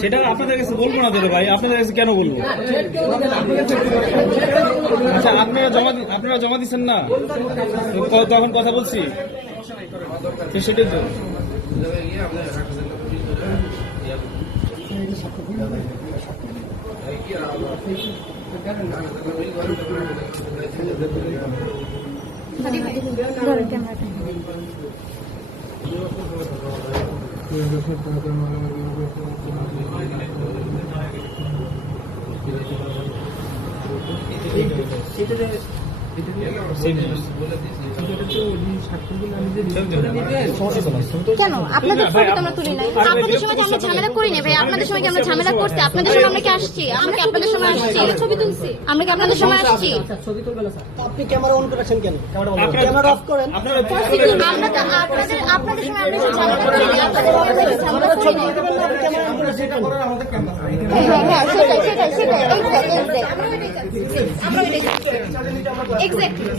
সেটা আপনাদের কাছে বলবো না দাদা ভাই, আপনাদের কাছে কেন বলবো? আচ্ছা আপনারা জমা দিচ্ছেন না, তখন কথা বলছি সেটাই তো। কেন আপনাদের ছবি তো আমরা তুলি নাই? আপনাদের সময় আমরা ঝামেলা করি না ভাই, আপনাদের সময় আমরা ঝামেলা করছি, আপনাদের সময় আমরা কি আসছি? আমরা কি আপনাদের সময় আসছি? ছবি তুলছি, আমরা কি আপনাদের সময় আসছি? আপনি ক্যামেরা অন করেছেন কেন? ক্যামেরা অফ করেন। আমরা তো আপনাদের সময় আমরা ঝামেলা করি না, আপনাদের সময় আমরা ঝামেলা করি না। হ্যাঁ সেটাই এক্স্যাক্টলি